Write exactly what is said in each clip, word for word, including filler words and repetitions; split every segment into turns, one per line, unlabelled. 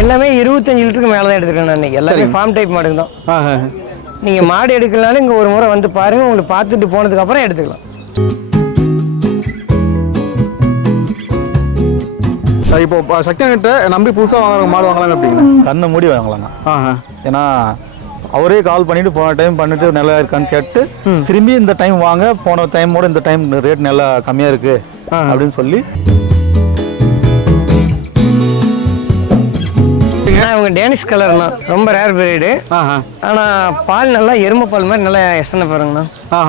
எல்லாமே இருபத்தஞ்சு லிட்டருக்கு மேலே தான் எடுத்துருக்கேன் அன்றைக்கி. எல்லாமே ஃபார்ம் டைப் மாடுங்க தான். நீங்கள் மாடு எடுக்கலனாலும் இங்கே ஒரு முறை வந்து பாருங்கள், உங்களுக்கு பார்த்துட்டு போனதுக்கப்புறம் எடுத்துக்கலாம்.
இப்போ சக்திகிட்ட நம்பி புதுசாக வாங்குற மாடு வாங்கலாம் அப்படிங்களா?
கண்ணை மூடி வாங்கலாங்க. ஏன்னா அவரே கால் பண்ணிட்டு போன டைம் பண்ணிட்டு நல்லா இருக்கான்னு கேட்டு திரும்பி இந்த டைம் வாங்க, போன டைமோட இந்த டைம் ரேட் நல்லா கம்மியாக இருக்கு அப்படின்னு சொல்லி.
அவங்க டேனிஷ் கலர்ண்ணா, ரொம்ப ரேர் பிரீடு. ஆனால் பால் நல்லா எருமை பால் மாதிரி நல்லா எசனை பாருங்கண்ணா.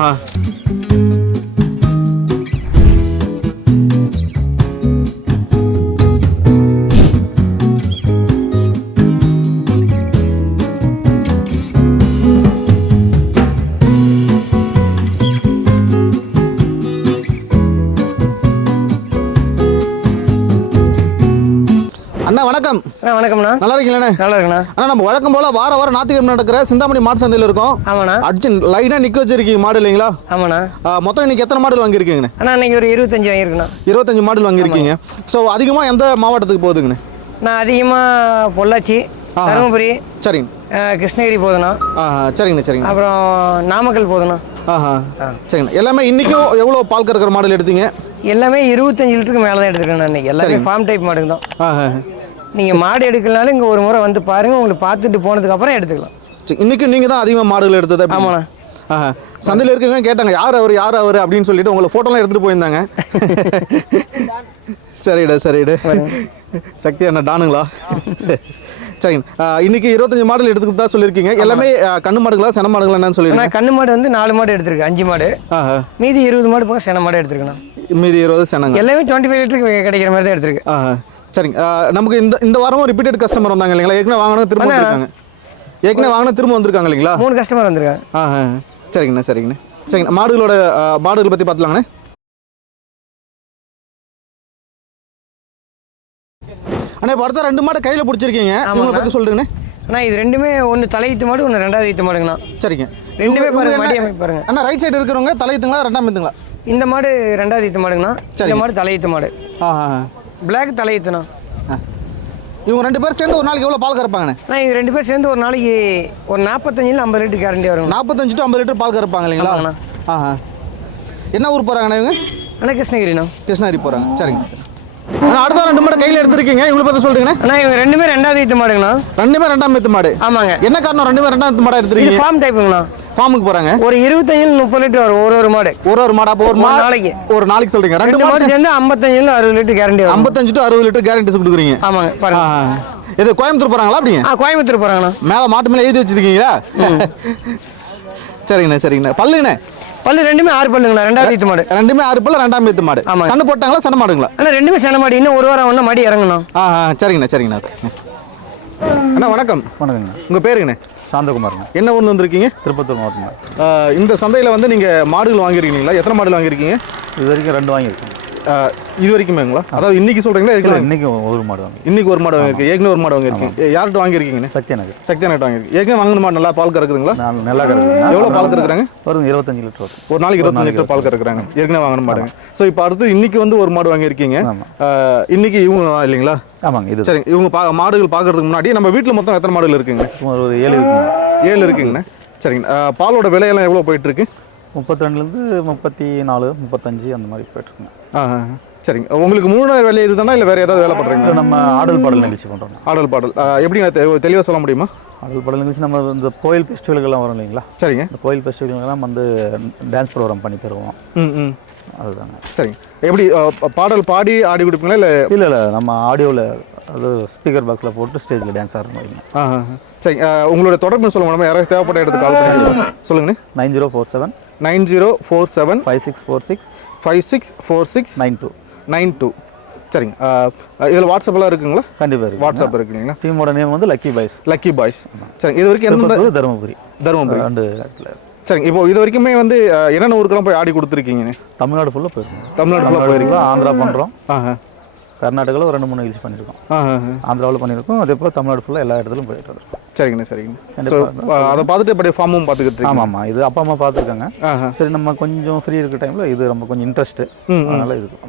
அண்ணா வணக்கம்.
வணக்கம்ண்ணா. நல்லா இருக்கீங்களா? நல்லா இருக்குண்ணா.
அண்ணா நம்ம வழக்கம் போல வார வாரம் ஞாயிற்றுக்கிழமை நடக்கிற சிந்தாமணி மாடு சந்தையில் இருக்கோம்.
ஆமாண்ணா.
அடிச்சு லைனாக நிற்க வச்சிருக்கீங்க மாடு இல்லைங்களா?
ஆமாண்ணா.
மொத்தம் இன்னைக்கு எத்தனை மாடல் வாங்கியிருக்கீங்கண்ணே?
அண்ணா இன்னைக்கு ஒரு இருபத்தஞ்சு வாங்கியிருக்குண்ணா.
இருபத்தஞ்சு மாடல் வாங்கியிருக்கீங்க. ஸோ அதிகமாக எந்த மாவட்டத்துக்கு போகுதுங்கண்ணே?
நான் அதிகமாக பொள்ளாச்சி, தருமபுரி,
சரிங்க,
கிருஷ்ணகிரி போகுதுண்ணா.
சரிங்கண்ணா சரிங்க.
அப்புறம் நாமக்கல் போகுதுண்ணா.
ஆஹா சரிங்கண்ணா. எல்லாமே இன்றைக்கும் எவ்வளோ பால் கறக்கிற மாடல் எடுத்தீங்க?
எல்லாமே இருபத்தஞ்சு லிட்டருக்கு மேலே தான் எடுத்துருக்கேன் அன்றைக்கி. எல்லாமே ஃபார்ம் டைப் மாடுங்க தான். நீங்கள் மாடு எடுக்கலனாலும் இங்கே ஒரு முறை வந்து பாருங்கள், உங்களுக்கு பார்த்துட்டு போனதுக்கப்புறம் எடுத்துக்கலாம்.
சரி, இன்றைக்கும் நீங்கள் தான் அதிகமாக மாடுகள் எடுத்தது?
ஆமாண்ணா.
ஆஹா சந்தையில் இருக்கவங்க கேட்டாங்க யார் அவர் யார் அவர் அப்படின்னு சொல்லிட்டு உங்களை ஃபோட்டோலாம் எடுத்துகிட்டு போயிருந்தாங்க. சரிடா சரிடா. சக்தி அண்ணா டானுங்களா? சரிங்க. இன்னைக்கு இருபத்தஞ்சு மாடல் எடுத்துக்கிட்டு தான் சொல்லியிருக்கீங்க. எல்லாமே கண்ணு மாடுங்களா சென மாடுங்களா என்னன்னு சொல்லியிருக்கேன்?
கண்ணு மாடு வந்து நாலு மாடு எடுத்திருக்கு, அஞ்சு மாடு. மீதி இருபது மாடு போக சென மாடு எடுத்துருக்கேன்.
மீதி இருபது செனங்க. எல்லாமே
டுவெண்ட்டி ஃபைவ் லிட்டருக்கு கிடைக்கிற மாதிரி தான் எடுத்திருக்கு.
ஆஹா சரிங்க. நமக்கு இந்த இந்த வாரமும் ரிப்பீட்டட் கஸ்டமர் வந்தாங்க இல்லைங்களா? ஏற்கனவே வாங்கினா திரும்ப வந்திருக்காங்க. ஏற்கனவே வாங்கினா திரும்ப வந்திருக்காங்க இல்லைங்களா?
மூணு கஸ்டமர் வந்திருக்காங்க.
ஆஹா சரிங்கண்ணா சரிங்கண்ணா. சரிங்கண்ணா. மாடுகளோட மாடுகளை பற்றி பார்த்துலாங்கண்ணே. அண்ணா இப்போ அடுத்த ரெண்டு மாடு கையில் பிடிச்சிருக்கீங்க, இவங்களை பற்றி சொல்லுங்கண்ணே.
அண்ணா இது ரெண்டுமே ஒன்று தலையீத்து மாடு, ஒன்று ரெண்டாவது ஈத்து மாடுங்கண்ணா.
சரிங்க.
ரெண்டுமே பாருங்க, மாடி அமைப்பு பாருங்க.
அண்ணா ரைட் சைடு இருக்கிறவங்க தலையீத்துங்களா ரெண்டாம் ஈத்துங்களா?
இந்த மாடு ரெண்டாவது ஈத்து மாடுங்கண்ணா. இந்த மாடு தலையீத்து மாடு.
ஆஹா
பிளாக் தலையீத்துண்ணா.
இவங்க ரெண்டு பேர் சேர்ந்து ஒரு நாளைக்கு எவ்வளோ பால் கறப்பாங்கண்ணே?
நான் இவங்க ரெண்டு பேர் சேர்ந்து ஒரு நாளைக்கு ஒரு நாற்பத்தஞ்சில் ஐம்பது லிட்டர் கேரண்டி வரும்.
நாற்பத்தஞ்சு டு ஐம்பது லிட்டர் பால் கறப்பாங்க இல்லைங்களா? ஆஹா என்ன ஊர் போகிறாங்கண்ணா இவங்க?
அண்ணா கிருஷ்ணகிரிண்ணா.
கிருஷ்ணகிரி போகிறாங்க. சரிங்க சார். ஆனால் அடுத்த ரெண்டு மாடு கையில் எடுத்துருக்கீங்க, இவங்களை பற்றி சொல்லுங்கண்ணே.
அண்ணா இவங்க ரெண்டுமே ரெண்டாவது ஈத்து மாடுங்கண்ணா.
ரெண்டுமே ரெண்டாம் ஈத்து மாடு? ஆமாங்க. என்ன காரணம் ரெண்டுமே ரெண்டாம் ஈத்து மாடாக எடுத்துருக்கீங்க?
ஃபார்ம் டைப்புங்கண்ணா.
ஃபார்முக்கு போகிறாங்க.
ஒரு இருபத்தஞ்சில் முப்பது லிட்டர் வரும் ஒரு ஒரு மாடு.
ஒரு ஒரு மாடு. அப்போ ஒரு நாளைக்கு ஒரு நாளைக்கு சொல்கிறீங்க ரெண்டு மாடு
சேர்ந்து ஐம்பத்தஞ்சில் அறுபது லிட்டர் கேரண்டி வரும்.
ஐம்பத்தஞ்சு டு அறுபது லிட்டர் கேரண்டி கொடுக்குறீங்க.
ஆமாங்க. பாருங்க.
இது கோயம்புத்தூர் போகிறாங்களா? அப்படிங்க.
ஆ கோயம்புத்தூர் போகிறாங்கண்ணா.
மேலே மாட்டு மேலே எழுதி வச்சுருக்கீங்களா? சரிங்கண்ணா சரிங்கண்ணா. பல்லுங்கண்ணே?
பல்லு ரெண்டுமே ஆறு பல்லுங்களா. ரெண்டாவது ஈத்து மாடு.
ரெண்டுமே ஆறு பல்லு, ரெண்டாம் ஈத்து மாடு. ஆமாம். கண்ணு போட்டாங்களா சென மாடுங்களா?
அண்ணா ரெண்டுமே சென மாடு. இன்னும் ஒரு வாரம் ஒன்றா மாடி இறங்கணும்.
ஆ சரிங்கண்ணா சரிங்கண்ணா. அண்ணா வணக்கம்.
வணக்கங்கண்ணா.
உங்கள் பேருங்கண்ணே?
சாந்தகுமாருங்க.
என்ன ஊர்ல வந்துருக்கீங்க?
திருப்பத்தூர் மாவட்டம்.
இந்த சந்தையில் வந்து நீங்கள் மாடுகள் வாங்கியிருக்கீங்களா? எத்தனை மாடுகள் வாங்கியிருக்கீங்க?
இது வரைக்கும் ரெண்டு வாங்கியிருக்கேன்.
இது வரைக்குமேங்களா? அதாவது இன்னைக்கு சொல்கிறீங்களா?
இல்லை இன்னைக்கு ஒரு மாடு வாங்கி.
இன்னைக்கு ஒரு மாடு வாங்கிருக்கு. ஏற்கனவே ஒரு மாடு வாங்கியிருக்கீங்க. யார்கிட்ட வாங்கியிருக்கீங்க?
சக்தி நகர்.
சக்தி நகர் வாங்கியிருக்கு. ஏற்கனவே வாங்கின மாடு நல்லா பால் கறக்குதுங்களா?
நல்லா கறக்குது.
எவ்வளோ பால் கறக்குறாங்க?
ஒரு இருபத்தஞ்சு லிட்டர் வரும்.
ஒரு நாளைக்கு இருபத்தஞ்சு லிட்டர் பால் கறக்குறாங்க. ஏற்கனவே வாங்கின மாடுங்க. ஸோ இப்போ அடுத்து இன்னைக்கு வந்து ஒரு மாடு வாங்கியிருக்கீங்க. இன்னைக்கு இவங்க இல்லைங்களா?
ஆமாங்க. இது
சரி. இவங்க பா மாடுகள் பார்க்கறதுக்கு முன்னாடி நம்ம வீட்டில் மொத்தம் எத்தனை மாடுகள் இருக்குங்க?
ஒரு ஏழு இருக்குங்க.
ஏழு இருக்குங்கண்ணே. சரிங்க. பாலோட விலையெல்லாம் எவ்வளோ போயிட்டுருக்கு?
முப்பத்தி ரெண்டுலேருந்து முப்பத்தி நாலு முப்பத்தஞ்சு அந்த மாதிரி போயிட்டுருக்குங்க.
ஆ சரிங்க. உங்களுக்கு மூணு வேலை இது தானே இல்லை வேறு ஏதாவது வேலை பண்ணுறீங்க?
நம்ம ஆடல் பாடல் நிகழ்ச்சி பண்ணுறோம்.
ஆடல் பாடல் எப்படிங்க தெளிவாக சொல்ல முடியுமா?
ஆடல் பாடல் நிகழ்ச்சி நம்ம இந்த கோயில் ஃபெஸ்டிவலுக்கெல்லாம் வரும் இல்லைங்களா?
சரிங்க.
இந்த கோயில் ஃபெஸ்டிவலுக்கெல்லாம் வந்து டான்ஸ் ப்ரோக்ராம் பண்ணி தருவோம்.
ம் ம்
அதுதாங்க.
சரிங்க. எப்படி பாடல் பாடி ஆடி கொடுப்பீங்களா? இல்லை
இல்லை இல்லை நம்ம ஆடியோவில் அது ஸ்பீக்கர் பாக்ஸில் போட்டு ஸ்டேஜில் டான்ஸ் ஆடுற மாதிரி.
ஆ சரி. உங்களோட தொடர்பு சொல்ல முடியுமா? யாராவது தேவைப்பட்ட இடத்துக்கு கால் பண்ணி சொல்லுங்கண்ணே.
Nine zero four seven
nine zero four seven
five six four six
five six four six
nine two
nine two சரிங்க. இதில் வாட்ஸ்அப்லாம் இருக்குங்களா?
கண்டிப்பாக இருக்குது.
வாட்ஸ்அப் இருக்குங்களா?
டீமோட நேம் வந்து லக்கி பாய்ஸ்.
Lucky boys. சரி. இது வரைக்கும் எந்த
தருமபுரி
தருமபுரி
ரெண்டு இடத்துல.
சரிங்க. இப்போ இது வரைக்குமே வந்து என்னென்ன ஊருக்கெல்லாம் போய் ஆடி கொடுத்துருக்கீங்க?
தமிழ்நாடு ஃபுல்லாக போயிருக்கோம்.
தமிழ்நாடு ஃபுல்லாக போயிருக்கோம்.
ஆந்திரா பண்ணுறோம்.
ஆஹா
கர்நாடகாவில் ஒரு ரெண்டு மூணு நிகழ்ச்சி பண்ணியிருக்கோம். ஆந்திராவில் பண்ணியிருக்கோம். அதே போல் தமிழ்நாடு ஃபுல்லாக எல்லா இடத்துலையும் போயிட்டு வந்துருக்கோம்.
சரிங்கண்ணா சரிங்க. அதை பார்த்துட்டு இப்படி ஃபார்மும் பார்த்துக்கிட்டு.
ஆமாம் ஆமாம். இது அப்பா அம்மா பார்த்துருக்காங்க. சரி நம்ம கொஞ்சம் ஃப்ரீ இருக்கிற டைமில் இது ரொம்ப கொஞ்சம் இன்ட்ரெஸ்ட்டு, அதனால் இது பண்ணுறோம்.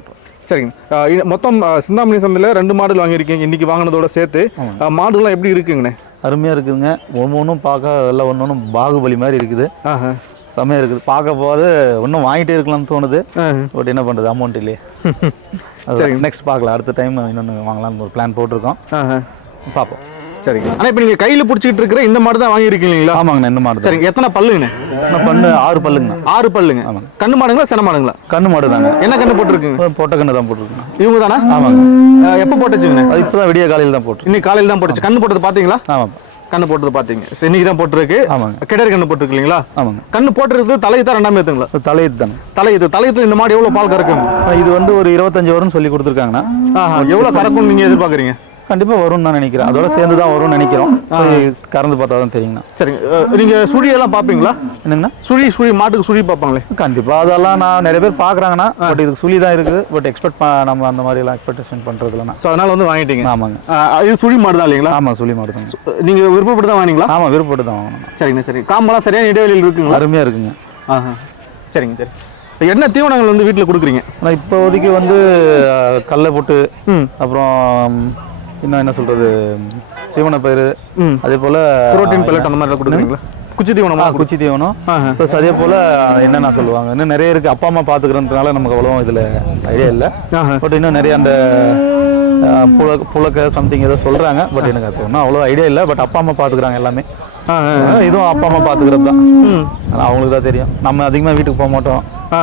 சரிங்க. ஆ, இது மொத்தம் ஆ, சிந்தாமணி சந்தையில் ரெண்டு மாடுகள் வாங்கியிருக்கீங்க இன்னைக்கு வாங்கினதோட சேர்த்து. ஆ, மாடுலாம் எப்படி இருக்குங்கண்ணே?
அருமையாக இருக்குதுங்க. ஒன்று ஒன்றும் பார்க்க எல்லாம் ஒன்று ஒன்றும் பாகுபலி மாதிரி இருக்குது.
ஆஹா
செம்மையாக இருக்குது. பார்க்க போது இன்னும் வாங்கிட்டே இருக்கலாம்னு தோணுது. பட் என்ன பண்ணுறது, அமௌண்ட் இல்லையே. சரி, நெக்ஸ்ட் பார்க்கலாம். அடுத்த டைம் இன்னொன்று வாங்கலாம்னு ஒரு பிளான் போட்டிருக்கோம். பார்ப்போம்.
சரிங்க. ஆனால் இப்போ நீங்கள் கையில் பிடிச்சிக்கிட்டு இருக்கிற இந்த மாடு தான் வாங்கியிருக்கீங்களா?
ஆமாங்கண்ணா, இந்த மாடு.
சரிங்க. எத்தனை பல்லுங்கண்ணே?
இன்னும் பண்ணு ஆறு பல்லுங்கண்ணா.
ஆறு பல்லுங்க. ஆமாங்க. கண்ணு மாடுங்களா சென மாடுங்களா?
கண்ணு மாடு தாங்க.
என்ன கண்ணு போட்டிருக்குங்க?
போட்ட கண்ணு தான் போட்டிருக்குண்ணா.
இவங்க தானே?
ஆமாங்க.
எப்போ போட்டுச்சுங்கண்ணே?
அது இப்போ தான் விடிய காலையில் தான் போட்டு.
இன்னைக்கு காலையில் தான் போட்டுச்சு. கண்ணு போட்டது பார்த்தீங்களா?
ஆமாம்,
கண்ணு போட்டது பார்த்தீங்க. இன்னைக்கு தான் போட்டுருக்கு.
ஆமாங்க.
கிடறு கண்ணு போட்டுருக்கு இல்லைங்களா?
ஆமாங்க.
கண்ணு போட்டுருக்கு தலையை தான் ரெண்டாம் ஏற்றுங்களா?
தலையத்து தானே.
தலையத்து தலையத்தில் இந்த மாடு எவ்வளோ பால் கறக்கும்?
இது வந்து ஒரு இருபத்தஞ்சு வரும்னு சொல்லி கொடுத்துருக்காங்கண்ணா.
ஆஹா, எவ்வளோ கறக்கும்னு நீங்கள் எதிர்பார்க்குறீங்க?
கண்டிப்பாக வரும்னு நான் நினைக்கிறேன். அதோட சேர்ந்து தான் வரும்னு நினைக்கிறோம். கறந்து பார்த்தா தான் தெரியுங்கண்ணா.
சரிங்க. நீங்கள் சுழியெல்லாம் பார்ப்பீங்களா?
என்னங்கண்ணா?
சுழி சுழி மாட்டுக்கு சுழி பார்ப்பாங்களே?
கண்டிப்பாக அதெல்லாம் நான் நிறைய பேர் பார்க்குறாங்கண்ணா. பட் இதுக்கு சுழி தான் இருக்குது. பட் எக்ஸ்பெக்ட் நம்ம அந்த மாதிரிலாம் எக்ஸ்பெக்டேஷன் பண்ணுறது இல்லைண்ணா.
ஸோ அதனால் வந்து வாங்கிட்டீங்க.
ஆமாங்க.
இது சுழி மாடு தான் இல்லைங்களா?
ஆமாம், சுழி மாடு தாங்க.
நீங்கள் விருப்பப்பட்டு தான் வாங்கினீங்களா?
ஆமாம், விருப்பப்பட்டு தான் வாங்கணும்.
சரிங்க. சரி, காம்பெல்லாம் சரியான இடைவெளியில் இருக்குங்களா?
அருமையாக இருக்குங்க.
ஆஹா, சரிங்க. சரி, என்ன தீவனங்கள் வந்து வீட்டில் கொடுக்குறீங்க?
ஆனால் இப்போதைக்கு வந்து கடலை போட்டு, அப்புறம் இன்னும் என்ன சொல்கிறது, தீவன பயிர், அதே போல்
புரோட்டீன் பெல்லட் அந்த மாதிரி கொடுக்குறீங்களா? குச்சி தீவனமா?
குச்சி தீவனம் ப்ளஸ் அதே போல் என்னென்ன சொல்லுவாங்க, இன்னும் நிறைய இருக்குது. அப்பா அம்மா பார்த்துக்கிறதுனால நமக்கு அவ்வளோ இதில் ஐடியா இல்லை. பட் இன்னும் நிறைய அந்த புல புழக்க சம்திங் ஏதோ சொல்கிறாங்க. பட் எனக்கு அது ஒன்றும் அவ்வளோ ஐடியா இல்லை. பட் அப்பா அம்மா பார்த்துக்குறாங்க எல்லாமே. இதுவும் அப்பா அம்மா பார்த்துக்கிறது தான். ஆனால் அவங்களுக்கு தான் தெரியும். நம்ம அதிகமாக வீட்டுக்கு போக மாட்டோம்.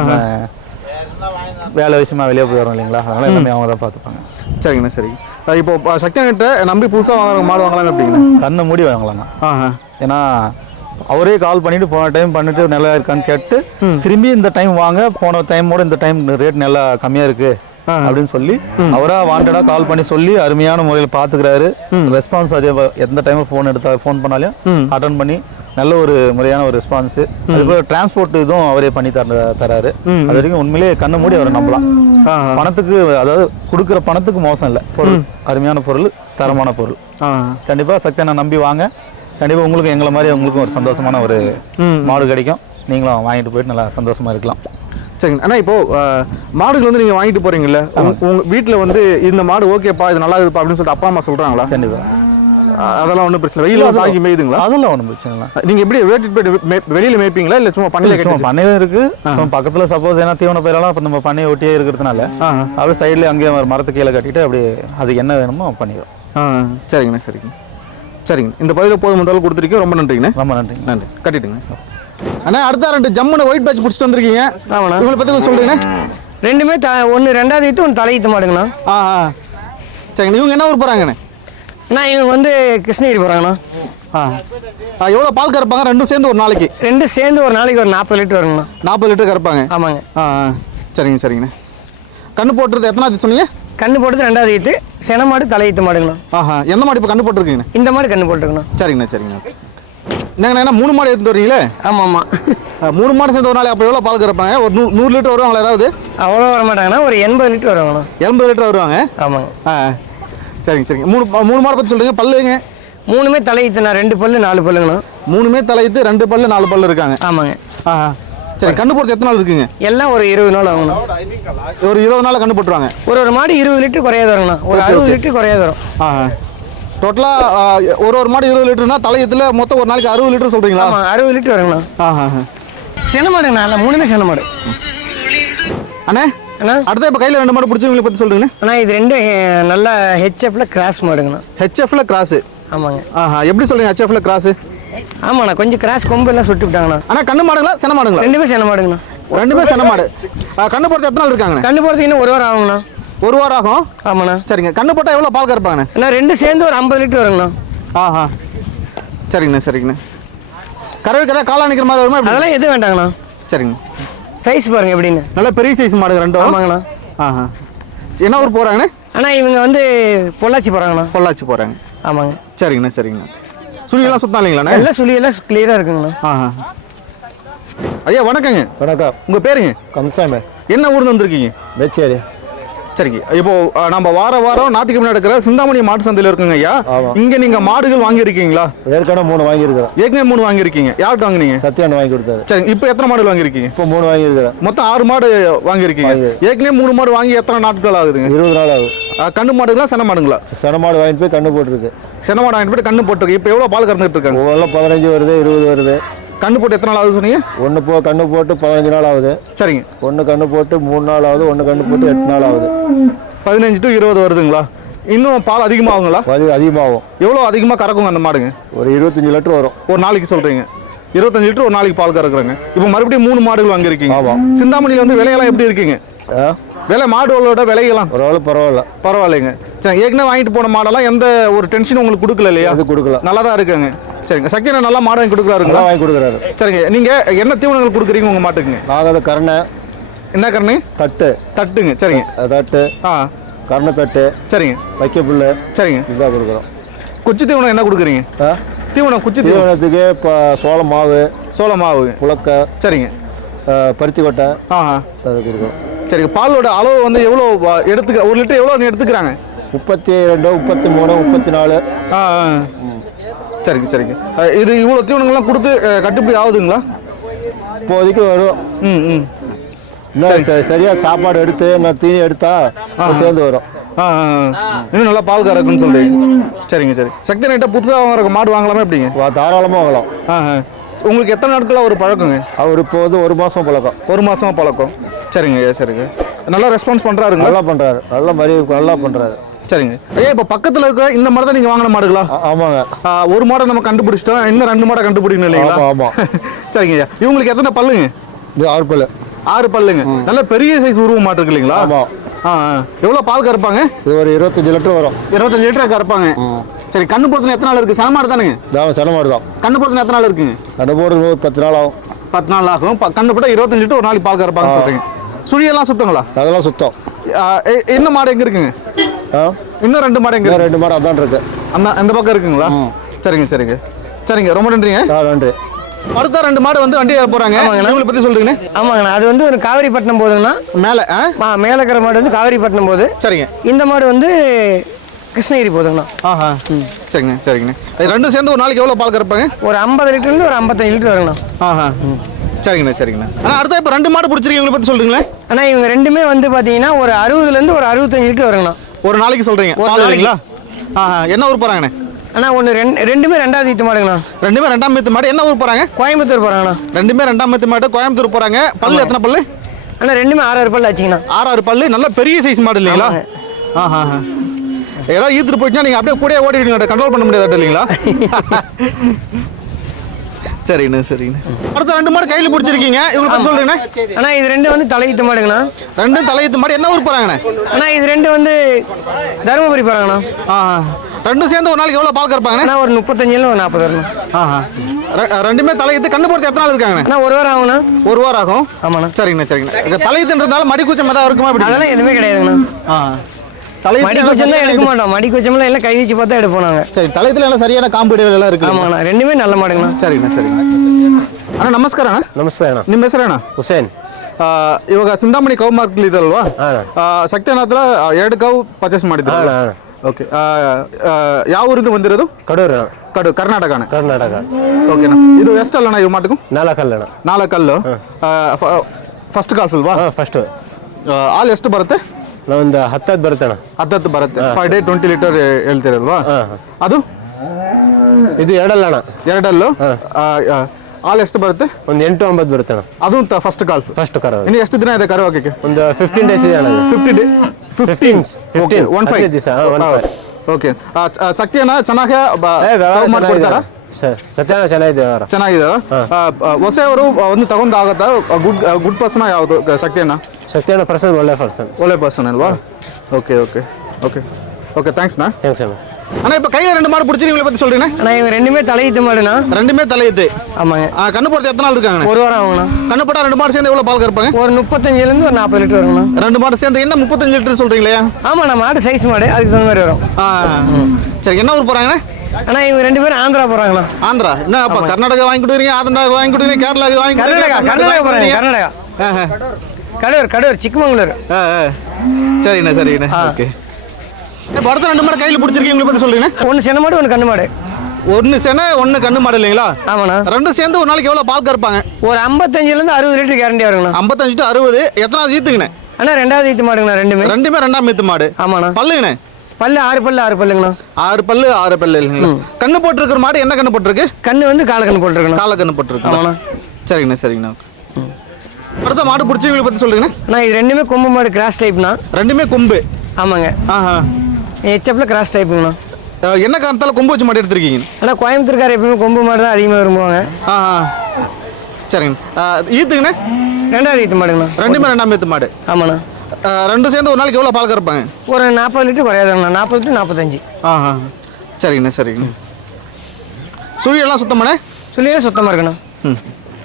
வேலை விஷயமா வெளியே போய் வரோம் இல்லைங்களா? அதனால் எல்லாமே அவங்க தான் பார்த்துப்பாங்க.
சரிங்கண்ணா. சரி, இப்போ சக்திகிட்ட நம்பி புதுசாக வாங்குற மாடு வாங்கலாம் அப்படிங்கண்ணா?
கண்ணை மூடி வாங்கலாம்ண்ணா. ஏன்னா அவரே கால் பண்ணிட்டு போன டைம் பண்ணிட்டு நல்லா இருக்கான்னு கேட்டு திரும்பி இந்த டைம் வாங்க, போன டைமோட இந்த டைம் ரேட் நல்லா கம்மியாக இருக்கு அப்படின்னு சொல்லி அவரா வாண்டடா கால் பண்ணி சொல்லி அருமையான முறையில் பார்த்துக்கிறாரு. ரெஸ்பான்ஸ் அதே எந்த டைம் ஃபோன் எடுத்தா ஃபோன் பண்ணாலும் அட்டன் பண்ணி நல்ல ஒரு முறையான ஒரு ரெஸ்பான்ஸ். அதுபோல் டிரான்ஸ்போர்ட் இதுவும் அவரே பண்ணி தர தராரு. அது வரைக்கும் உண்மையிலேயே கண்ணை மூடி அவரை நம்பலாம். பணத்துக்கு, அதாவது கொடுக்குற பணத்துக்கு மோசம் இல்லை. பொருள் அருமையான பொருள், தரமான பொருள். கண்டிப்பாக சக்தியை நம்பி வாங்க. கண்டிப்பாக உங்களுக்கு எங்களை மாதிரி உங்களுக்கும் ஒரு சந்தோஷமான ஒரு மாடு கிடைக்கும். நீங்களும் வாங்கிட்டு போயிட்டு நல்லா சந்தோஷமா இருக்கலாம்.
சரிங்க. ஆனால் இப்போது மாடுகள் வந்து நீங்கள் வாங்கிட்டு போகிறீங்கல்ல, உங்கள் வீட்டில் வந்து இந்த மாடு ஓகேப்பா, இது நல்லா இருக்குப்பா அப்படின்னு சொல்லிட்டு அப்பா அம்மா சொல்கிறாங்களா?
கண்டிப்பாக.
அதெல்லாம் ஒன்றும் பிரச்சனை இல்லை. வெயில தாங்கி மேயுதுங்களா?
அதெல்லாம் ஒன்றும் பிரச்சனை இல்லை.
நீங்கள் எப்படி வேட்டிட்டு போயிட்டு வெளியில் மேய்ப்பீங்களா இல்லை சும்மா பண்ணையில்?
சும்மா பண்ணையில இருக்குது. பக்கத்தில் சப்போஸ் ஏன்னா தீவன பயிரெல்லாம் இப்போ நம்ம பண்ணையை ஒட்டியே இருக்கிறதுனால அப்படியே சைட்லேயே அங்கேயே மரத்து கீழே கட்டிட்டு அப்படியே அதுக்கு என்ன வேணுமோ பண்ணிடுவோம்.
ஆ, சரிங்கண்ணா. சரிங்க. சரிங்க. இந்த பதிவில் போதும் முதல்ல கொடுத்துருக்கீங்க. ரொம்ப நன்றிங்கண்ணா.
ரொம்ப நன்றி.
நன்றி. கட்டிட்டுங்க. அண்ணா, அடுத்த ரெண்டு ஜம்முன்னு ஒயிட் பேட்ச் பிடிச்சிட்டு வந்திருக்கீங்க.
ஆமாண்ணா.
இவங்களை பற்றி சொல்கிறீங்கண்ணா?
ரெண்டுமே த ஒன்று ரெண்டாவது ஈத்து, ஒன்று தலையீத்து மாடுங்கண்ணா.
ஆ ஆ சரிங்க. இவங்க என்ன ஊர் போகிறாங்கண்ணே?
அண்ணா இவங்க வந்து கிருஷ்ணகிரி போகிறாங்கண்ணா.
ஆ, எவ்வளோ பால் கறப்பாங்க ரெண்டும் சேர்ந்து ஒரு நாளைக்கு?
ரெண்டும் சேர்ந்து ஒரு நாளைக்கு ஒரு நாற்பது லிட்டர் வருங்கண்ணா.
நாற்பது லிட்டர் கறப்பாங்க?
ஆமாங்க.
ஆ ஆ சரிங்க. சரிங்கண்ணே. கண்ணு போட்டுறது எத்தனாவது சொன்னீங்க?
கண்ணு போட்டது ரெண்டாவது ஈத்து, சென மாடு தலையீத்து மாடுங்கண்ணா.
ஆஹா, எந்த மாடு இப்போ கண்ணு போட்டுருக்கீங்கண்ணே?
இந்த மாடு கண்ணு போட்டுருக்கண்ணா.
சரிங்கண்ணா. சரிங்கண்ணா. என்னங்கண்ணா, என்ன மூணு மாடு எடுத்துட்டு வரீங்களே?
ஆமாம் ஆமாம்.
மூணு மாடு சேர்ந்து ஒரு நாளைக்கு அப்போ எவ்வளோ பால் கறப்பாங்க? ஒரு நூ நூறு லிட்டர் வருவாங்களா? ஏதாவது
அவ்வளோ வர மாட்டாங்கண்ணா, ஒரு எண்பது லிட்டர் வருவாங்கண்ணா.
எண்பது லிட்டர் வருவாங்க?
ஆமாங்க.
ஆ சரிங்க. சரிங்க. மூணு மூணு மாடை பற்றி சொல்லுங்கள். பல்லுங்க?
மூணுமே தலையீத்துண்ணா. ரெண்டு பல்லு நாலு பல்லுங்கண்ணா.
மூணுமே தலையீத்து, ரெண்டு பல்லு நாலு பல்லு இருக்காங்க.
ஆமாங்க.
ஆ சரி. கண்ணு போடுறது எத்தனை நாள் இருக்குங்க?
எல்லாம் ஒரு இருபது நாள் ஆகுங்கண்ணா.
ஒரு இருபது நாள் கண்ணு போட்டுருவாங்க.
ஒரு ஒரு மாடு இருபது லிட்டர் குறையாது வருங்கண்ணா. ஒரு அறுபது லிட்டர் குறையாது வரும்.
ஆ டோட்டலாக ஒரு ஒரு மாடு இருபது லிட்டர்னா தலையத்தில் மொத்தம் ஒரு நாளைக்கு அறுபது லிட்டர் சொல்கிறீங்களா?
ஆமாம், அறுபது லிட்டர் வருங்கண்ணா.
ஆஹா.
சென மாடுங்கண்ணா. இல்லை, மூணுமே சென மாடு.
அண்ணே,
அண்ணா
அடுத்த இப்போ கையில் ரெண்டு மாடு பிடிச்சவங்களை பற்றி சொல்லுங்கண்ணே.
அண்ணா இது ரெண்டும் நல்லா ஹெச்எஃப்ல கிராஸ் மாடுங்கண்ணா.
ஹெச்எஃப்ல கிராஸு?
ஆமாங்க.
ஆஹா, எப்படி சொல்லுங்க ஹெச்எஃப்ல கிராஸு?
ஆமாண்ணா, கொஞ்சம் கிராஸ் கொம்பு எல்லாம் சுட்டு விட்டாங்கண்ணா.
ஆனால் கண்ணு மாடுங்களா சென மாடுங்களா?
ரெண்டுமே சென மாடுங்கண்ணா.
ரெண்டுமே சென மாடு. கண்ணு போடுறது எத்தனை நாள் இருக்காங்கண்ணே?
கண்ணு போடுறதுக்கு இன்னும் ஒரு வாரம் ஆகுங்கண்ணா.
ஒரு வாரம் ஆகும்?
ஆமாண்ணா.
சரிங்க. கண்ணு போட்டால் எவ்வளோ பால் கறப்பாங்கண்ணே?
அண்ணா ரெண்டு சேர்ந்து ஒரு ஐம்பது லிட்டர் வருங்கண்ணா.
ஆஹா சரிங்கண்ணா. சரிங்கண்ணா. கறவைக்கு ஏதாவது காலா நிற்கிற மாதிரி வருமா?
அதெல்லாம் எதுவும் வேண்டாங்கண்ணா.
சரிங்க.
சைஸ் பாருங்க எப்படின்னு.
நல்லா பெரிய சைஸ் மாடு ரெண்டும்?
ஆமாங்கண்ணா.
ஆஹா. என்ன ஊர் போகிறாங்கண்ணே?
அண்ணா இவங்க வந்து பொள்ளாச்சி போகிறாங்கண்ணா.
பொள்ளாச்சி போகிறாங்க.
ஆமாங்க.
சரிங்கண்ணா. சரிங்கண்ணா. சுழியெல்லாம் சுத்தம் இல்லைங்களாண்ணே?
எல்லாம் சுழியெல்லாம் கிளியராக இருக்குங்கண்ணா.
ஆஹா. ஐயா வணக்கங்க.
வணக்கம்.
உங்கள் பேருங்க?
கந்தசாமி.
என்ன ஊர்ந்து வந்திருக்கீங்க?
மேச்சேரி.
சரிங்க. இப்போ அஹ், நம்ம வார வாரம் ஞாயிற்றுக்கிழமை நடக்கிற சிந்தாமணி மாட்டு சந்தையில் இருக்குங்க ஐயா. இங்க நீங்க மாடுகள் வாங்கியிருக்கீங்களா?
ஏற்கனவே மூணு வாங்கியிருக்கிறேன்.
ஏற்கனவே மூணு வாங்கியிருக்கீங்க. யார்கிட்ட வாங்குனீங்க?
சத்யான் வாங்கி கொடுத்தாரு.
சரி, இப்போ எத்தனை மாடுகள் வாங்கியிருக்கீங்க?
இப்போ மூணு வாங்கியிருக்கிறேன்.
மொத்தம் ஆறு மாடு வாங்கியிருக்கீங்க. ஏற்கனவே மூணு மாடு வாங்கி எத்தனை நாட்கள் ஆகுதுங்க?
இருபது நாள் ஆகுது.
அஹ், கண்ணு மாடுங்களா சென மாடுங்களா?
சென மாடு வாங்கிட்டு போய் கண்ணு போட்டுருக்கு.
சென மாடு வாங்கிட்டு போய் கண்ணு போட்டுருக்கு. இப்போ எவ்வளோ பால் கறந்துட்டு இருக்காங்க?
ஒவ்வொன்றும் பதினஞ்சு வருது, இருபது வருது.
கண்ணு போட்டு எத்தனை நாள் ஆகுது சொன்னீங்க?
ஒன்று போ கண்ணு போட்டு பதினஞ்சு நாள் ஆகுது.
சரிங்க.
ஒன்று கண்ணு போட்டு மூணு நாள் ஆகுது. ஒன்று கண்ணு போட்டு எட்டு நாள் ஆகுது.
பதினஞ்சு டு இருபது வருதுங்களா? இன்னும் பால் அதிகமாகுங்களா?
வலி அதிகமாகும்.
எவ்வளோ அதிகமாக கறக்குங்க அந்த மாடுங்க?
ஒரு இருபத்தஞ்சி லிட்டர் வரும்
ஒரு நாளைக்கு சொல்கிறீங்க. இருபத்தஞ்சு லிட்டர் ஒரு நாளைக்கு பால் கறக்குறாங்க. இப்போ மறுபடியும் மூணு மாடுகள் வாங்கியிருக்கீங்க.
ஆமாம்.
சிந்தாமணியில் வந்து விலையெல்லாம் எப்படி இருக்கீங்க?
ஆ
விலை மாடுகளோட விலையெல்லாம்
பரவாயில்ல பரவாயில்ல
பரவாயில்லைங்க. சரி, ஏற்கனவே வாங்கிட்டு போன மாடெல்லாம் எந்த ஒரு டென்ஷனும் உங்களுக்கு கொடுக்கல இல்லையா?
அது கொடுக்கல.
நல்லா தான் இருக்குங்க. சரிங்க. சக்கியனை நல்லா மாடு வாங்கி கொடுக்குறாருங்களா?
நல்லா வாங்கி கொடுக்குறாரு.
சரிங்க. நீங்கள் என்ன தீவனங்கள் கொடுக்குறீங்க உங்கள் மாட்டுக்குங்க?
நாங்கள் அது கரணை
என்ன கரணை?
தட்டு
தட்டுங்க. சரிங்க.
தட்டு
ஆ
கரணை தட்டு
சரிங்க.
வைக்க புல்லு
சரிங்க.
இதுதான் கொடுக்குறோம்.
குச்சி தீவனம் என்ன கொடுக்குறீங்க?
ஆ
தீவனம் குச்சி தீவனம்
தீவனத்துக்கு இப்போ சோள மாவு,
சோள மாவு,
புழக்க,
சரிங்க,
பருத்தி கொட்டை
ஆஹா
அது கொடுக்குறோம்.
சரிங்க. பாலோட அளவு வந்து எவ்வளோ எடுத்துக்க ஒரு லிட்டர் எவ்வளோ எடுத்துக்கிறாங்க?
முப்பத்தி ரெண்டு முப்பத்தி மூணு முப்பத்தி நாலு.
ஆ ஆ. சரிங்க சரிங்க. அஹ், இது இவ்வளோ தீவனங்கள்லாம் கொடுத்து அஹ், கட்டுப்படி ஆகுதுங்களா?
இப்போதைக்கு வரும்.
ம் ம்
இன்னும் ச- சரியா சாப்பாடு எடுத்து நான் தீனி எடுத்தா சேர்ந்து வரும்.
ஆ ஆ, ஆ. இன்னும் நல்லா பால் கறக்குன்னு சொல்றீங்க. சரிங்க சரி. சக்தி நைட்டை புதுசாக வாங்குற மாடு வாங்கலாமா எப்படிங்க?
வா- தாராளமாக வாங்கலாம்.
ஆ ஆ. உங்களுக்கு எத்தனை நாட்களாக ஒரு பழக்கங்க?
அவர் இப்போ வந்து ஒரு மாதம் பழக்கம்.
ஒரு மாதமாக பழக்கம். சரிங்க ஐயா சரிங்க. நல்லா ரெஸ்பான்ஸ் பண்ணுறாருங்களா?
நல்லா பண்ணுறாரு. நல்ல மாதிரி நல்லா பண்ணுறாரு.
சரிங்க ஐயா. இப்போ பக்கத்தில் இருக்கிற இந்த மாடு தான் நீங்கள் வாங்கின மாடுகளா?
ஆமாங்க.
ஆ, ஒரு மாடை நம்ம கண்டுபிடிச்சிட்டோம். இன்னும் ரெண்டு மாடை கண்டுபிடிக்கணும் இல்லைங்களா?
ஆமாம்.
சரிங்க ஐயா. இவங்களுக்கு எத்தனை பல்லுங்க?
இது ஆறு பல்லு.
ஆறு பல்லுங்க. நல்ல பெரிய சைஸ் உருவ மாட்டு இருக்கு இல்லைங்களா?
ஆமாம்.
ஆ ஆ. எவ்வளோ பால் கறப்பாங்க?
இது ஒரு இருபத்தஞ்சி லிட்டர் வரும்.
இருபத்தஞ்சு லிட்டர் கறப்பாங்க. சரி. கண்ணு போடுறது எத்தனை நாள் இருக்குது? சனமாடு தானுங்க?
இதான் சென மாடு தான்.
கண்ணு போடுறது எத்தனை நாள் இருக்குங்க?
கண்ணு போடுறது ஒரு பத்து நாள் ஆகும்.
பத்து நாள் ஆகும். ப- கண்ணு போட்டால் இருபத்தஞ்சு லிட்டர் ஒரு நாளைக்கு பால் கறப்பாங்க சொல்கிறீங்க. சுழியெல்லாம் சுத்தங்களா?
அதெல்லாம் சுத்தம்.
ஆ, எ- இன்னும் மாடு எங்கே இருக்குங்க?
ஆ
இன்னும் ரெண்டு மாடு எங்கே
இன்னும்
இருக்கு?
ரெண்டு மாடு அதான் இருக்கு.
அந்த அந்த பக்கம் இருக்குங்களா? சரிங்க சரிங்க சரிங்க. ரொம்ப நன்றிங்க.
ஆ நன்றி.
அடுத்த ரெண்டு மாடு வந்து வண்டி ஏற போகிறாங்க. இவங்களை பற்றி சொல்கிறீங்கண்ணே.
ஆமாங்கண்ணா, அது வந்து ஒரு காவிரிப்பட்டினம் போகுதுங்கண்ணா.
மேலே ஆ
மா மேலே இருக்கிற மாடு வந்து காவிரிப்பட்டினம் போகுது.
சரிங்க.
இந்த மாடு வந்து கிருஷ்ணகிரி போகுதுங்கண்ணா.
ஆஹா சரிங்க சரிங்கண்ணே. இது ரெண்டும் சேர்ந்து ஒரு நாளைக்கு எவ்வளோ பால் கறப்பாங்க?
ஒரு ஐம்பது லிட்டர்லேருந்து ஒரு ஐம்பத்தஞ்சு லிட்டர் வருங்கண்ணா.
ஆஹா சரிங்கண்ணே சரிங்கண்ணே. ஆனால் அடுத்த இப்போ ரெண்டு மாடு பிடிச்சிருக்கீங்க. இவங்களை பற்றி சொல்கிறீங்களே.
ஆனால் இவங்க ரெண்டுமே வந்து பார்த்தீங்கன்னா ஒரு அறுபதுலேருந்து ஒரு அறுபத்தஞ்சு லிட்டர் வருங்கண்ணா.
ஒரு நாளைக்கு சொல்கிறீங்க
ஒரு
பால்
நாளைக்கு.
இல்லைங்களா? ஆஹா. என்ன ஊர் போகிறாங்கண்ணே?
ஆனால் ஒன்று ரெண்டு ரெண்டுமே ரெண்டாவது ஈட்டு மாடுங்கண்ணா.
ரெண்டுமே ரெண்டாம் மேத்து மாடு. என்ன ஊர் போகிறாங்க?
கோயம்புத்தூர் போகிறாங்கண்ணா.
ரெண்டுமே ரெண்டாம் மேத்து மாடு. கோயம்புத்தூர் போகிறாங்க. பல்லு எத்தனை பல்லு?
ஆனால் ரெண்டுமே ஆறு ஆறு பல் ஆச்சுங்கண்ணா.
ஆறாறு பல்லு. நல்ல பெரிய சைஸ் மாடு இல்லைங்களா? ஆஹா. ஏதாவது ஈத்துட்டு போயிடுச்சுன்னா நீங்கள் அப்படியே கூட ஓடிடுங்க. கண்ட்ரோல் பண்ண முடியாது இல்லைங்களா? சரிங்கண்ணே சரிங்கண்ணே. அடுத்த ரெண்டு மாடு கையில் பிடிச்சிருக்கீங்க. இவங்களை பற்றி சொல்கிறீங்கண்ணே.
ஆனால் இது ரெண்டு வந்து தலையீட்டு மாடுங்கண்ணா.
ரெண்டும் தலையத்து மாடு. என்ன ஊர் போகிறாங்கண்ணே?
ஆனால் இது ரெண்டு வந்து தருமபுரி போகிறாங்கண்ணா.
ஆஹா. ரெண்டும் சேர்ந்து ஒரு நாளைக்கு எவ்வளோ பால் கறப்பாங்கண்ணே?
ஆனால் ஒரு முப்பத்தஞ்சுல ஒரு நாற்பது வரணும்.
ஆஹா. ரெ- ரெண்டுமே தலையத்து. கண்ணு போடுறது எத்தனை நாள் இருக்காங்கண்ணே?
ஆனால் ஒரு வாரம் ஆகுண்ணா.
ஒரு வாரம் ஆகும்.
ஆமாண்ணா.
சரிங்கண்ணே சரிங்கண்ணே. இது தலையத்துன்றதால மடி கூச்சம் ஏதாவது இருக்குமா இப்படி?
அதெல்லாம் எதுவுமே கிடையாதுங்கண்ணா.
ஆ.
மடி
தலையத்து
குச்சம் தான் எடுக்க மாட்டோம். மடி குச்சம்லாம் எல்லாம் கை வச்சு பார்த்தா எடுப்போம் நாங்கள்.
சரி. தலையத்துல எல்லாம் சரியான காம்பீடியர் எல்லாம் இருக்கு.
ஆமாண்ணா, ரெண்டுமே நல்ல மாடுங்கண்ணா.
சரிங்கண்ணா சரிங்கண்ணா. ಅಣ್ಣ ನಮಸ್ಕಾರ ಅಣ್ಣ.
ನಮಸ್ತೆ ಅಣ್ಣ.
ನಿಮ್ಮ ಹೆಸರಣ್ಣ?
ಹುಸೇನ್.
ಇವಾಗ ಸಿಂಧಾಮಣಿ ಕೌ ಮಾರ್ಕೆಟ್ ಇದಲ್ವಾ?
ಅಣ್ಣ.
ಶಕ್ತಿನ ಹತ್ರ ಎರಡು ಕೌ ಪರ್ಚೇಸ್ ಮಾಡಿದ್ರು.
ಅಣ್ಣ, ಅಣ್ಣ.
ಓಕೆ. ಯಾವ ಊರಿಂದ ಬಂದಿರೋದು?
ಕಡೂರು ಅಣ್ಣ.
ಕಡು ಕರ್ನಾಟಕನ.
ಕರ್ನಾಟಕ.
ಓಕೆನಾ. ಇದು ಎಷ್ಟಲ್ಲ ಅಣ್ಣ ಇವು ಮಾಟಕು?
ನಾಲ್ಕಲ್ಲ ಅಣ್ಣ.
ನಾಲ್ಕಲ್ಲು. ಫಸ್ಟ್ ಕಾಲ್ ಫುಲ್ವಾ?
ಹಾಂ ಫಸ್ಟು.
ಹಾಲು ಎಷ್ಟು ಬರುತ್ತೆ?
ಒಂದು ಹತ್ತತ್ತು ಬರುತ್ತೆ ಅಣ್ಣ.
ಹತ್ತತ್ತು ಬರುತ್ತೆ. ಪರ್ ಡೇ ಟ್ವೆಂಟಿ ಲೀಟರ್ ಹೇಳ್ತೀರಲ್ವಾ?
ಹಾಂ.
ಅದು
ಇದು ಎರಡಲ್ಲ ಅಣ್ಣ.
ಎರಡಲ್ಲು. ಹಾಲು ಎಷ್ಟು ಬರುತ್ತೆ?
ಒಂದು ಎಂಟು ಒಂಬತ್ತು ಬರುತ್ತೆ ಅಣ್ಣ.
ಅದು ಫಸ್ಟ್ ಕಾಲ್.
ಫಸ್ಟ್ ಕರ.
ಇನ್ನು ಎಷ್ಟು ದಿನ ಇದೆ ಕರು ಹಾಕಕ್ಕೆ?
ಒಂದು ಫಿಫ್ಟೀನ್ ಡೇಸ್ ಇದೆ ಅಣ್ಣ.
Fifty day
fifteens fifteen
one five
ದಿವಸ ಒನ್ ಫೈವ್.
ಓಕೆ. ಶಕ್ತಿಯನ್ನ ಚೆನ್ನಾಗಿ
ಏ ವ್ಯವಹಾರ
ಮಾಡ್ಕೊಡ್ತಾರಾ?
ಸರ್ ಸತ್ಯನ ಚೆನ್ನಾಗಿದೆ ಅವರ.
ಚೆನ್ನಾಗಿದೆ. ಹೊಸವರು ಒಂದು ತಗೊಂಡಾಗತ್ತಾ? ಗುಡ್ ಗುಡ್ ಪರ್ಸನ್ ಯಾವುದು ಶಕ್ತಿಯನ್ನ?
ಸತ್ಯನ ಪರ್ಸನ್ ಒಳ್ಳೆ ಪರ್ಸನ್.
ಒಳ್ಳೆ ಪರ್ಸನ್ ಅಲ್ವಾ? ಓಕೆ ಓಕೆ ಓಕೆ ಓಕೆ ಥ್ಯಾಂಕ್ஸ்ண்ணா.
ಥ್ಯಾಂಕ್ಸ್ அண்ணா.
அண்ணா இப்போ கையில் ரெண்டு மாடு பிடிச்சி நீங்களை பற்றி சொல்கிறீங்கண்ணா.
ஆனால் இவங்க ரெண்டுமே தலையீத்து மாடுண்ணா.
ரெண்டுமே தலையுது.
ஆமாங்க.
கண்ணு போடுறது எத்தனை நாள் இருக்காங்கண்ணா?
ஒரு வாரம் ஆகுங்கண்ணா.
கண்ணு போட்டால் ரெண்டு மாடு சேர்ந்து எவ்வளோ பால் கறப்பாங்க?
ஒரு முப்பத்தஞ்சுலேருந்து ஒரு நாற்பது லிட்டர் வருங்கண்ணா.
ரெண்டு மாடு சேர்ந்து என்ன முப்பத்தஞ்சு லிட்டர் சொல்கிறீங்களே?
ஆமாண்ணா, மாடு சைஸ் மாடு, அதுக்கு தகுந்த மாதிரி வரும்.
ஆ சரி. என்ன ஊர் போகிறாங்கண்ணா?
ஆனால் இவங்க ரெண்டு பேரும் ஆந்திரா போகிறாங்கண்ணா.
ஆந்திரா. என்ன அப்போ கர்நாடகா வாங்கி கொடுக்குறீங்க, ஆந்திரா வாங்கி கொடுக்குறீங்க, கேரளா வாங்கி
கர்நாடகா கர்நாடகா போகிறாங்க. கர்நாடகா
ஆ
கடூர் கடூர் சிக்மங்களூர்.
ஆ சரிங்கண்ணா சரிங்கண்ணா ஓகே. இப்போ அடுத்த ரெண்டு மாடு கையில் பிடிச்சிருக்கீங்க, உங்களை பற்றி சொல்லுங்கண்ணா.
ஒன்று சின்ன மாடு ஒன்று கண்ணு மாடு.
ஒன்று செனை ஒன்று கண்ணு மாடு இல்லைங்களா?
ஆமாண்ணா.
ரெண்டும் சேர்ந்து ஒரு நாளைக்கு எவ்வளோ பால் கறப்பாங்க?
ஒரு ஐம்பத்தஞ்சிலேருந்து அறுபது லிட்டர் கேரண்டி வருங்கண்ணா.
ஐம்பத்தஞ்சு டு அறுபது. எத்தனாவது ஈத்துங்கண்ணே?
அண்ணா ரெண்டாவது ஈத்து மாடுங்கண்ணா. ரெண்டுமே
ரெண்டுமே ரெண்டாம் ஈத்து மாடு.
ஆமாண்ணா.
பல்லுங்கண்ணே?
பல்லு ஆறு பல்லு ஆறு பல்லுங்கண்ணா.
ஆறு பல்லு ஆறு பல்லு இல்லைங்களா? கண்ணு போட்டுருக்கிற மாடு என்ன கண்ணு போட்டிருக்கு?
கண்ணு வந்து காலக்கண்ணு போட்டிருக்கணும்.
கால கண்ணு போட்டிருக்கு.
ஆமாண்ணா.
சரிங்கண்ணா சரிங்கண்ணா. அடுத்த மாடு பிடிச்சவங்களை பற்றி சொல்லுங்கண்ணே.
அண்ணா இது ரெண்டுமே கொம்பு மாடு கிராஸ் டைப்ண்ணா.
ரெண்டுமே கொம்பு.
ஆமாங்க.
ஆஹா.
ஹெச்எஃப்ல கிராஸ் டைப்புங்கண்ணா.
என்ன காரணத்தால் கொம்பு வச்சு மாடு எடுத்திருக்கீங்க?
ஆனால் கோயம்புத்தூர்கார் எப்பயுமே கொம்பு மாடு தான் அதிகமாக விரும்புவாங்க.
ஆஹா சரிங்க. ஈத்துங்கண்ணே?
ரெண்டாவது ஈத்து மாடுங்கண்ணா.
ரெண்டுமே ரெண்டாம் ஈத்து மாடு.
ஆமாண்ணா.
ரெண்டும் சேர்ந்து ஒரு நாளைக்கு எவ்வளோ பால் கறப்பாங்க?
ஒரு நாற்பது லிட்டர் குறையாதுங்கண்ணா. நாற்பது டு நாற்பத்தஞ்சு.
ஆஹா சரிங்கண்ணா சரிங்கண்ணா. சுழியெல்லாம் சுத்தமாண்ணே?
சுழியே சுத்தமாக இருக்குண்ணா.
ம்.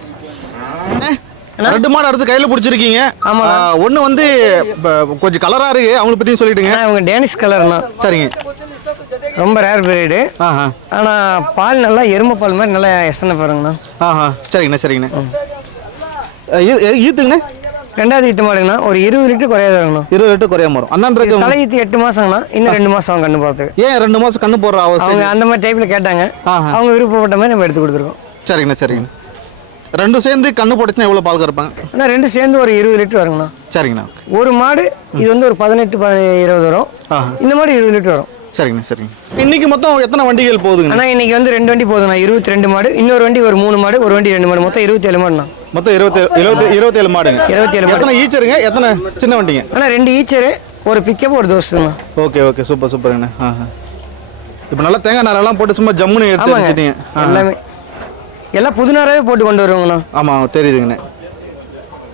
ரெண்டு மாடு அடுத்து கையில் பிடிச்சிருக்கீங்க.
ஆமாம்.
ஒன்று வந்து கொஞ்சம் கலராக இருக்கு, அவங்களை பற்றியும் சொல்லிட்டுங்க.
அவங்க டேனிஷ் கலர்ண்ணா.
சரிங்க.
ரொம்ப ரேர் பிரீடு.
ஆஹா.
ஆனால் பால் நல்லா எருமை பால் மாதிரி நல்லா எசனை பாருங்கண்ணா.
ஆஹா சரிங்கண்ணா சரிங்கண்ணா. ஈத்துங்கண்ணே?
ரெண்டாவது ஈத்து மாடுங்கண்ணா. ஒரு இருபது லிட்டர் குறையாது வருங்கண்ணா.
இருபது லிட்டர் குறையாம வரும். அண்ணான்றது
தலை ஈத்து எட்டு மாசங்கண்ணா. இன்னும் ரெண்டு மாசம் அவங்க கண்ணு போகிறதுக்கு.
ஏன் ரெண்டு மாதம் கண்ணு போடுற அவசியம்?
அவங்க அந்த மாதிரி டைப்பில் கேட்டாங்க. அவங்க விருப்பப்பட்ட மாதிரி நம்ம எடுத்து கொடுத்துருக்கோம்.
சரிங்கண்ணா சரிங்கண்ணா. ரெண்டும் சேர்ந்து கண்ணு போட்டுச்சுன்னா எவ்வளோ பால் கறப்பாங்க?
ஆனால் ரெண்டும் சேர்ந்து ஒரு இருபது லிட்டர் வருங்கண்ணா.
சரிங்கண்ணா.
ஒரு மாடு இது வந்து ஒரு பதினெட்டு இருபது வரும். இந்த மாடு இருபது லிட்டர் வரும்.
சரிங்கண்ணா சரிங்க. இன்னைக்கு மொத்தம் எத்தனை வண்டிகள் போகுதுங்க?
ஆனால் இன்னைக்கு வந்து ரெண்டு வண்டி போகுதுண்ணா. இருபத்தி ரெண்டு மாடு, இன்னொரு வண்டி ஒரு மூணு மாடு, ஒரு வண்டி ரெண்டு மாடு, மொத்தம் இருபத்தி ஏழு மாடுண்ணா.
மொத்தம் இருபத்தி இருபத்தி இருபத்தி ஏழு மாடுங்க.
இருபத்தி ஏழு மாடு.
எத்தனை ஈச்சருங்க, எத்தனை சின்ன வண்டிங்க?
ஆனால் ரெண்டு ஈச்சரு, ஒரு பிக்கப், ஒரு தோஸ்துண்ணா.
ஓகே ஓகே சூப்பர் சூப்பருங்கண்ணா. ஆஹா. இப்போ நல்லா தேங்காய் நாரெல்லாம் போட்டு சும்மா ஜம்முன்னு எடுத்து வச்சுட்டீங்க.
எல்லாமே எல்லாம் புது நாராவே போட்டு கொண்டு வருவாங்கண்ணா.
ஆமாம் தெரியுதுங்கண்ணே.